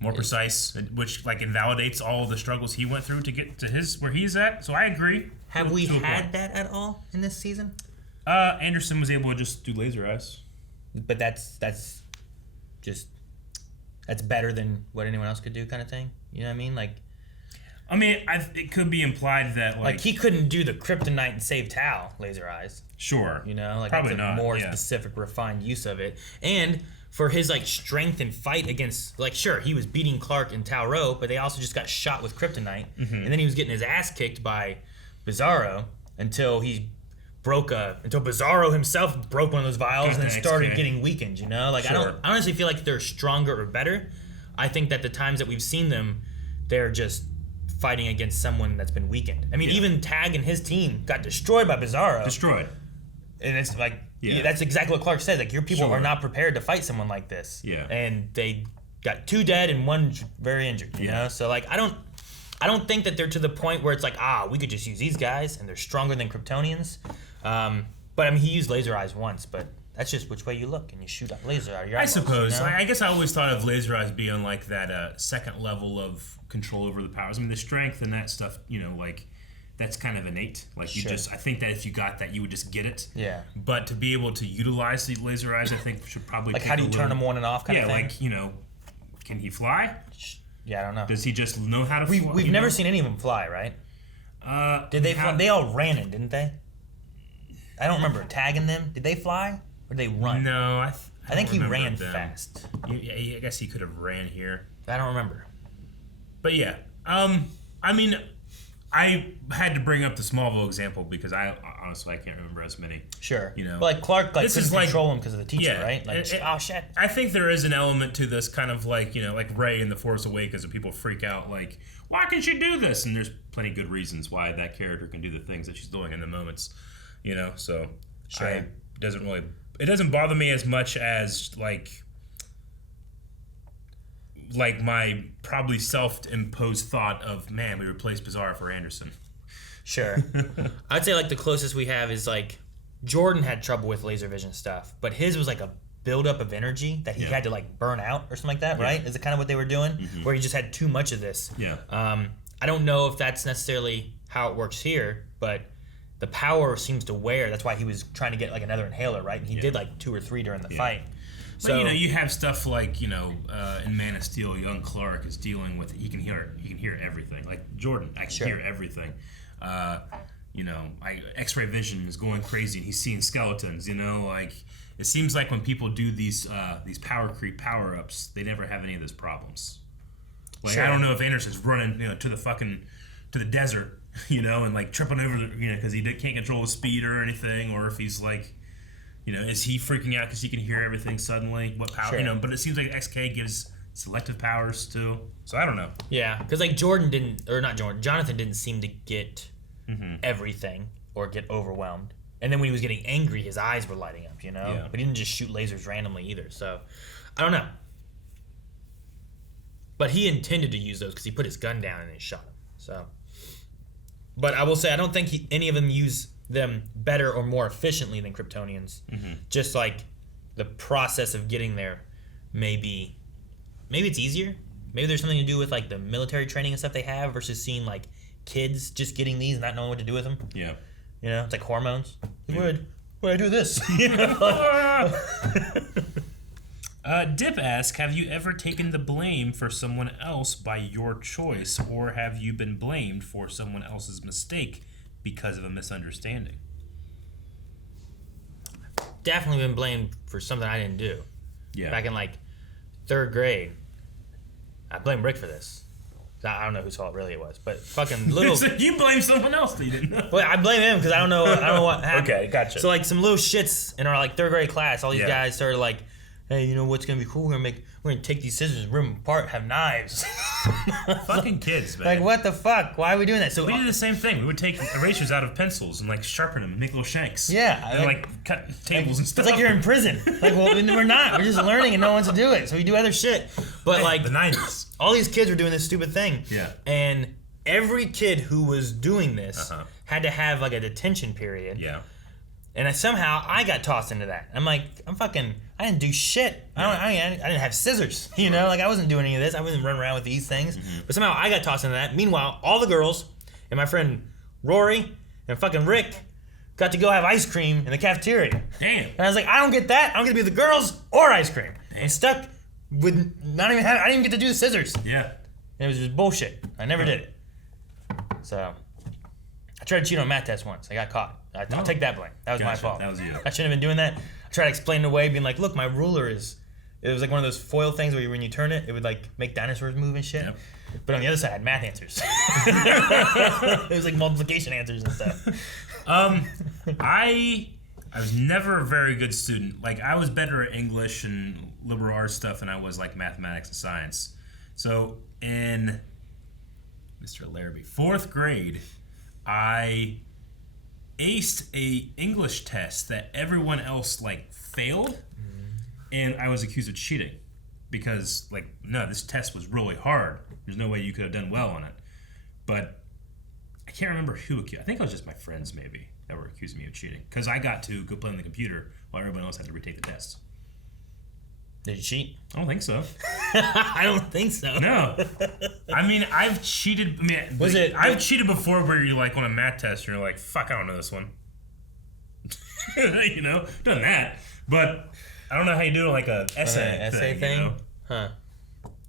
more precise, which like invalidates all of the struggles he went through to get to where he's at. So I agree. Have we had that at all in this season? Anderson was able to just do laser eyes. But that's better than what anyone else could do, kind of thing. You know what I mean? Like, I mean, it could be implied that like he couldn't do the kryptonite and save Tao laser eyes. Sure. You know, like probably it's a not. more specific, refined use of it. And for his like strength and fight against, like, sure, he was beating Clark and Tao Ro, but they also just got shot with kryptonite, and then he was getting his ass kicked by Bizarro until Bizarro himself broke one of those vials and then started getting weakened. You know, like I honestly feel like they're stronger or better. I think that the times that we've seen them, they're just fighting against someone that's been weakened. I mean, even Tag and his team got destroyed by Bizarro. Destroyed. And it's like, that's exactly what Clark said. Like, your people are not prepared to fight someone like this. Yeah. And they got 2 dead and 1 very injured, you know? So, like, I don't think that they're to the point where it's like, we could just use these guys and they're stronger than Kryptonians. But, I mean, he used laser eyes once, but that's just which way you look and you shoot a laser out of your eyes. I suppose. You know? I guess I always thought of laser eyes being like that second level of control over the powers. I mean, the strength and that stuff, you know, like, that's kind of innate. Like, you I think that if you got that, you would just get it. Yeah. But to be able to utilize the laser eyes, I think should probably like, how do you turn them on and off kind of thing? Yeah, like, you know, can he fly? Yeah, I don't know. Does he just know how to fly? We've never seen any of them fly, right? Did they fly? They all ran it, didn't they? I don't remember tagging them. Did they fly? Or did they run? No, I think he ran fast. I guess he could have ran here. I don't remember. But yeah, I mean, I had to bring up the Smallville example because I honestly can't remember as many. Sure. You know, But like Clark this couldn't is like, control him because of the teacher, yeah, right? Like, oh shit. I think there is an element to this kind of like, you know, like Rey in The Force Awakens, and people freak out like, why can she do this? And there's plenty of good reasons why that character can do the things that she's doing in the moments, you know. So Sure. it doesn't bother me as much as like my probably self-imposed thought of, man, we replaced Bizarro for Anderson. Sure. I'd say like the closest we have is like Jordan had trouble with laser vision stuff, but his was like a buildup of energy that he had to like burn out or something like that, right? Is it kind of what they were doing? Where he just had too much of this. Yeah. I don't know if that's necessarily how it works here, but the power seems to wear. That's why he was trying to get like another inhaler, right? And he did like 2 or 3 during the fight. So, but, you know, you have stuff like, you know, in Man of Steel, young Clark is dealing with, he can hear everything. Like Jordan, I can hear everything. You know, X-ray vision is going crazy, and he's seeing skeletons. You know, like it seems like when people do these power creep power-ups, they never have any of those problems. Like I don't know if Anderson's running, you know, to the desert, you know, and like tripping over, you know, because he can't control his speed or anything, or if he's like, you know, is he freaking out because he can hear everything suddenly? What power, you know? But it seems like XK gives selective powers too. So I don't know. Yeah, because like Jonathan didn't seem to get everything or get overwhelmed. And then when he was getting angry, his eyes were lighting up, you know? Yeah. But he didn't just shoot lasers randomly either. So I don't know. But he intended to use those because he put his gun down and it shot him. So, but I will say I don't think any of them use them better or more efficiently than Kryptonians. Just like the process of getting there, maybe it's easier. Maybe there's something to do with like the military training and stuff they have versus seeing like kids just getting these and not knowing what to do with them. Yeah, you know, it's like hormones. Where'd I do this? Dip asks, have you ever taken the blame for someone else by your choice, or have you been blamed for someone else's mistake because of a misunderstanding? Definitely been blamed for something I didn't do. Yeah. Back in like 3rd grade, I blame Rick for this. I don't know whose fault really it was, but fucking little. So you blame someone else that you didn't know. Well, I blame him because I don't know what happened. Okay, gotcha. So like some little shits in our like 3rd grade class, all these guys started like, hey, you know what's gonna be cool? We're gonna take these scissors, rip them apart, have knives. Fucking kids, man. Like what the fuck? Why are we doing that? So we did the same thing. We would take erasers out of pencils and like sharpen them and make little shanks. Yeah, and like cut tables and stuff. It's like you're in prison. Like, well, we're not. We're just learning and no one wants to do it. So we do other shit. But like the 90s, all these kids were doing this stupid thing. Yeah. And every kid who was doing this had to have like a detention period. Yeah. And somehow I got tossed into that. I'm like, I didn't do shit. I didn't have scissors. You know, like I wasn't doing any of this. I wasn't running around with these things. But somehow I got tossed into that. Meanwhile, all the girls and my friend Rory and fucking Rick got to go have ice cream in the cafeteria. Damn. And I was like, I don't get that. I don't get to be the girls or ice cream. And stuck with I didn't even get to do the scissors. Yeah. And it was just bullshit. I never did it. So I tried to cheat on a math test once. I got caught. I'll take that blame. That was my fault. That was you. I shouldn't have been doing that. I tried to explain it away, being like, look, my ruler is... It was like one of those foil things where when you turn it, it would like make dinosaurs move and shit. Yep. But on the other side, I had math answers. It was like multiplication answers and stuff. I was never a very good student. Like, I was better at English and liberal arts stuff than I was like mathematics and science. So in Mr. Larrabee, 4th grade, I aced a English test that everyone else like failed, and I was accused of cheating because like, no, this test was really hard. There's no way you could have done well on it. But I can't remember who accused. I think it was just my friends maybe that were accusing me of cheating because I got to go play on the computer while everyone else had to retake the test. Did you cheat? I don't think so. I don't think so. No. I mean, I've cheated. I mean, I've cheated before where you're like on a math test and you're like, fuck, I don't know this one. You know, done that. But I don't know how you do like a essay thing. You know? Huh.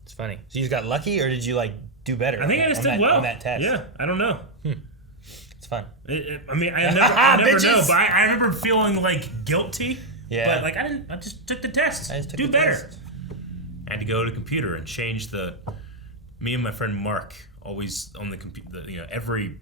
It's funny. So you just got lucky, or did you like do better? I think I just did well on that test. Yeah, I don't know. It's fun. I mean, I never know. But I remember feeling like guilty. Yeah. But like I just took the test. I just took do the better. Test. I had to go to the computer and change me and my friend Mark always on the computer. You know, every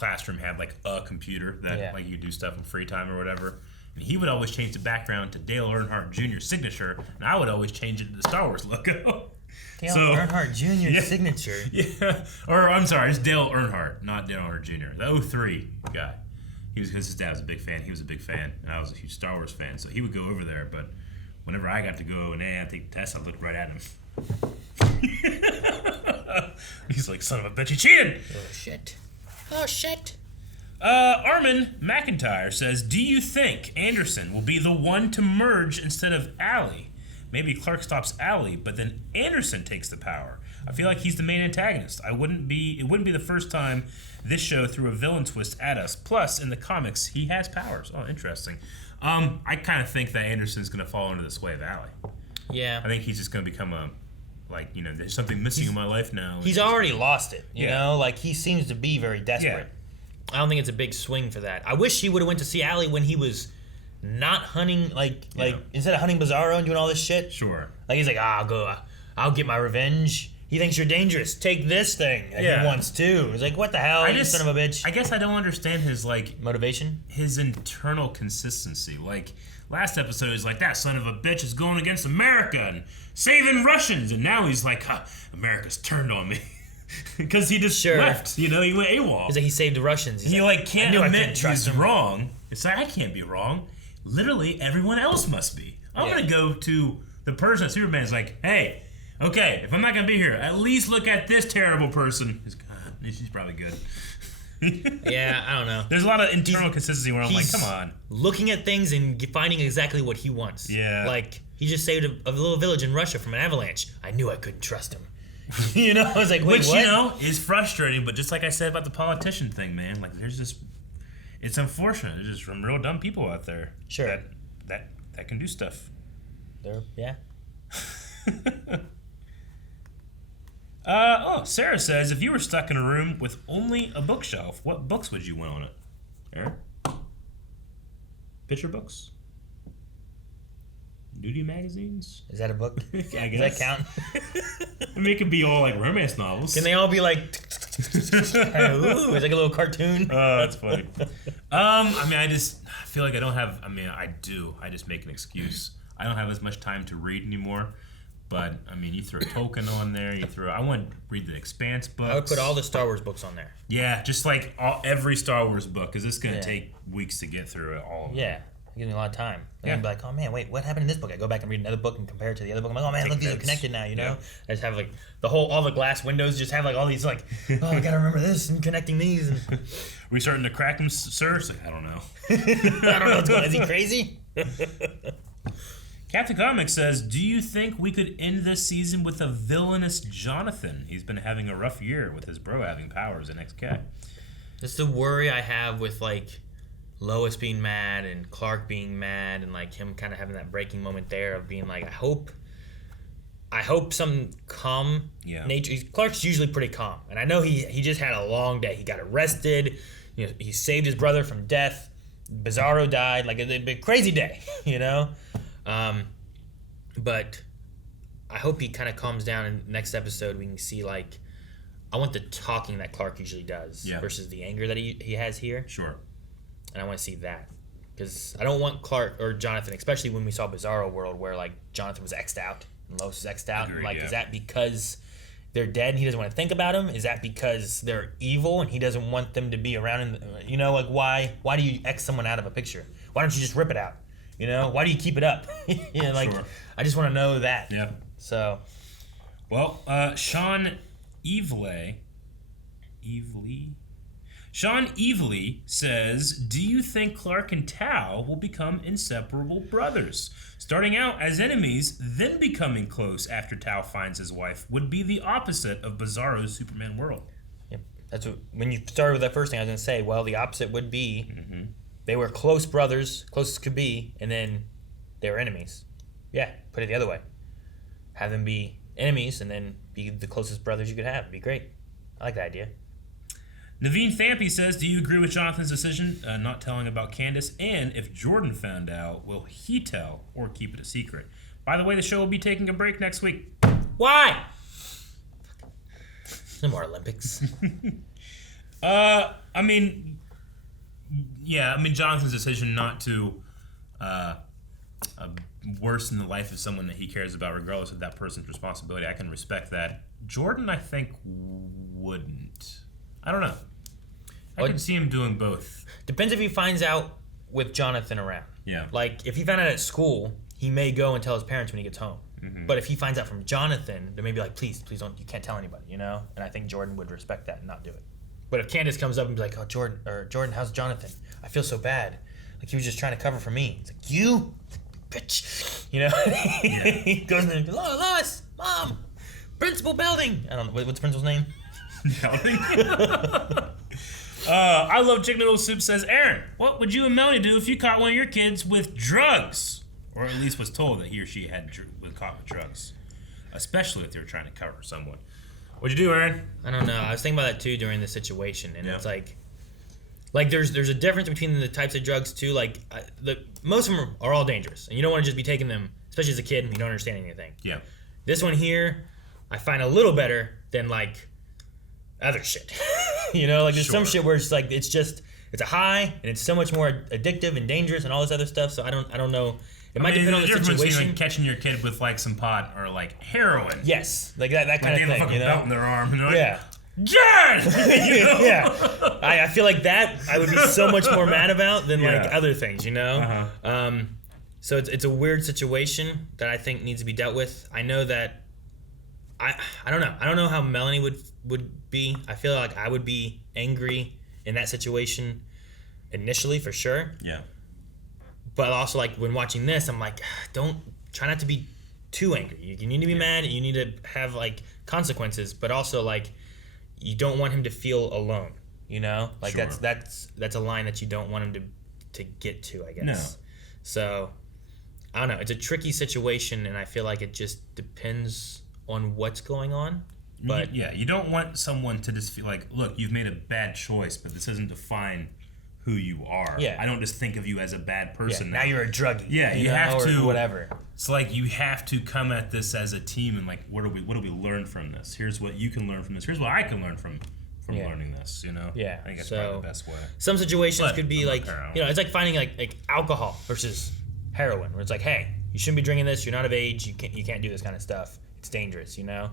classroom had like a computer that like you do stuff in free time or whatever. And he would always change the background to Dale Earnhardt Jr.'s signature, and I would always change it to the Star Wars logo. Dale Earnhardt Jr.'s signature. Yeah. Or, I'm sorry, it's Dale Earnhardt, not Dale Earnhardt Jr. The 03 guy. Because his dad was a big fan. He was a big fan, and I was a huge Star Wars fan. So he would go over there, but whenever I got to go and take the test, I looked right at him. He's like, son of a bitch, you cheated! Oh, shit. Oh, shit. Armin McIntyre says, do you think Anderson will be the one to merge instead of Allie? Maybe Clark stops Allie, but then Anderson takes the power. I feel like he's the main antagonist. It wouldn't be the first time this show threw a villain twist at us. Plus, in the comics, he has powers. Oh, interesting. I kind of think that Anderson's going to fall into the sway of Allie. Yeah. I think he's just going to become there's something missing in my life now. He's already lost it, you know? Like, he seems to be very desperate. I don't think it's a big swing for that. I wish he would have went to see Allie when he was not hunting, like instead of hunting Bizarro and doing all this shit. Sure. Like, he's like, I'll get my revenge. He thinks you're dangerous. Take this thing. And he wants to. He's like, what the hell, you son of a bitch? I guess I don't understand his, motivation? His internal consistency. Like, last episode, he's like, that son of a bitch is going against America and saving Russians. And now he's like, America's turned on me. Because he just left. You know, he went AWOL. He's like, he saved the Russians. He's and can't admit he's wrong. It's like, I can't be wrong. Literally, everyone else must be. I'm going to go to the person that Superman's like, hey, okay, if I'm not going to be here, at least look at this terrible person. She's probably good. Yeah, I don't know. There's a lot of internal consistency where I'm like, come on. Looking at things and finding exactly what he wants. Yeah. Like, he just saved a little village in Russia from an avalanche. I knew I couldn't trust him. You know, I was like, wait, which, what? you know, is frustrating, but just like I said about the politician thing, man, like, there's just, it's unfortunate. There's just some real dumb people out there. Sure. That can do stuff. Yeah. Sarah says, if you were stuck in a room with only a bookshelf, what books would you want on it? Aaron? Picture books? Nudie magazines? Is that a book? I guess. Does that count? I mean, it could be all like romance novels. Can they all be like, ooh, it's like a little cartoon? Oh, that's funny. I mean, I feel like I do. I just make an excuse. I don't have as much time to read anymore. But, I mean, you throw Tolkien on there. I want to read the Expanse books. I would put all the Star Wars books on there. Yeah, just like every Star Wars book, because it's going to take weeks to get through it, all of them. Yeah, it gives me a lot of time. And I'd be like, oh man, wait, what happened in this book? I go back and read another book and compare it to the other book. I'm like, oh man, look, these are connected now, you know? I just have like all the glass windows just have like all these like, oh, I gotta remember this and connecting these. And we starting to crack them, sir? It's like, I don't know. I don't know what's going on. Is he crazy? Captain Comics says, do you think we could end this season with a villainous Jonathan? He's been having a rough year with his bro having powers in XK. That's the worry I have with like Lois being mad and Clark being mad and like him kind of having that breaking moment there of being like, I hope some calm nature. Clark's usually pretty calm, and I know he just had a long day. He got arrested. You know, he saved his brother from death. Bizarro died. Like a crazy day, you know. But I hope he kind of calms down. In the next episode, we can see like I want the talking that Clark usually does versus the anger that he has here. Sure. And I want to see that because I don't want Clark or Jonathan, especially when we saw Bizarro World where like Jonathan was X'd out and Lois was X'd out. Agreed, like, is that because they're dead and he doesn't want to think about them? Is that because they're evil and he doesn't want them to be around? You know, like why do you X someone out of a picture? Why don't you just rip it out? You know, why do you keep it up? You know, like, sure. I just want to know that. Yeah. So. Well, Sean Evely says, do you think Clark and Tao will become inseparable brothers? Starting out as enemies, then becoming close after Tao finds his wife would be the opposite of Bizarro's Superman world. Yep. That's what, when you started with that first thing, I was going to say, well, the opposite would be they were close brothers, close as could be, and then they were enemies. Yeah, put it the other way. Have them be enemies and then be the closest brothers you could have. It'd be great. I like that idea. Naveen Thampy says, do you agree with Jonathan's decision not telling about Candace? And if Jordan found out, will he tell or keep it a secret? By the way, the show will be taking a break next week. Why? No more Olympics. I mean, yeah, I mean, Jonathan's decision not to worsen the life of someone that he cares about, regardless of that person's responsibility, I can respect that. Jordan, I think, wouldn't. I don't know. I can see him doing both. Depends if he finds out with Jonathan around. Yeah. Like, if he found out at school, he may go and tell his parents when he gets home. Mm-hmm. But if he finds out from Jonathan, they may be like, please don't, you can't tell anybody, you know? And I think Jordan would respect that and not do it. But if Candace comes up and be like, oh, Jordan, how's Jonathan? I feel so bad. Like, he was just trying to cover for me. It's like, you? Bitch. You know? Yeah. He goes in there and goes, Lois, Mom, Principal Belding. I don't know, what's the principal's name? Belding? I love chicken noodle soup says, Aaron, what would you and Melanie do if you caught one of your kids with drugs? Or at least was told that he or she had been caught with drugs. Especially if they were trying to cover someone. What'd you do, Aaron? I don't know. I was thinking about that too during the situation, and it's like there's a difference between the types of drugs too. Like most of them are all dangerous, and you don't want to just be taking them, especially as a kid and you don't understand anything. Yeah. This one here, I find a little better than like other shit. You know, like there's some shit where it's like it's a high and it's so much more addictive and dangerous and all this other stuff. So I don't know. It might depend on the situation. Between, like, catching your kid with like some pot or like heroin. Yes, like that kind of thing. You know, belt in their arm. And like, yeah. Jen! You know? Yeah. I feel like that I would be so much more mad about than like other things. You know. Uh-huh. So it's a weird situation that I think needs to be dealt with. I know that I don't know. I don't know how Melanie would be. I feel like I would be angry in that situation initially for sure. Yeah. But also, like, when watching this, I'm like, try not to be too angry. You need to be mad, and you need to have, like, consequences, but also, like, you don't want him to feel alone, you know? Like, that's a line that you don't want him to get to, I guess. No. So, I don't know. It's a tricky situation, and I feel like it just depends on what's going on. But yeah, you don't want someone to just feel like, look, you've made a bad choice, but this doesn't define who you are. Yeah. I don't just think of you as a bad person. Yeah, now you're a druggie. Yeah, you have to, or whatever. It's like you have to come at this as a team and like, what do we learn from this? Here's what you can learn from this. Here's what I can learn from learning this. You know. Yeah. I think that's probably the best way. Some situations could be like, you know, it's like finding like alcohol versus heroin, where it's like, hey, you shouldn't be drinking this. You're not of age. You can't do this kind of stuff. It's dangerous. You know.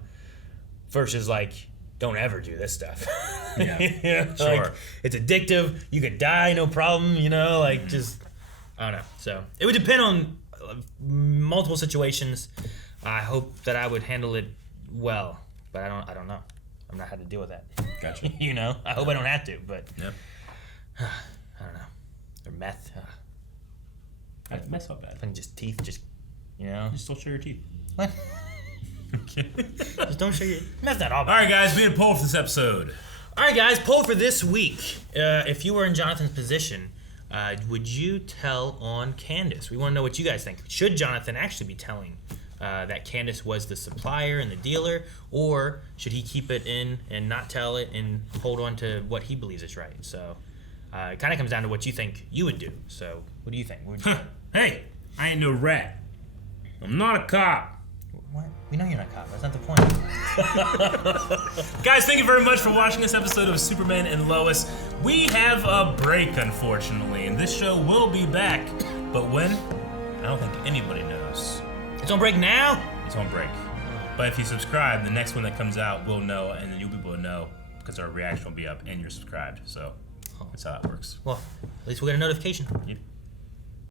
Versus like, don't ever do this stuff. Yeah, you know, sure. Like, it's addictive. You could die, no problem. You know, like just I don't know. So it would depend on multiple situations. I hope that I would handle it well, but I don't know. I'm not how to deal with that. Gotcha. You know, I hope I don't have to, but yep. I don't know. Or meth. Meth's not bad. And just teeth, just you know. Just don't show your teeth. What? Just don't show your. That's not all bad. All right, guys, we had a poll for this episode. All right, guys, poll for this week. If you were in Jonathan's position, would you tell on Candace? We want to know what you guys think. Should Jonathan actually be telling that Candace was the supplier and the dealer, or should he keep it in and not tell it and hold on to what he believes is right? So it kind of comes down to what you think you would do. So what do you think? What would you do? Hey, I ain't no rat. I'm not a cop. What? We know you're not a cop. That's not the point. Guys, thank you very much for watching this episode of Superman and Lois. We have a break, unfortunately, and this show will be back. But when? I don't think anybody knows. It's on break now? It's on break. But if you subscribe, the next one that comes out, we'll know, and then you'll be able to know because our reaction will be up and you're subscribed. So that's how that works. Well, at least we'll get a notification. Yep.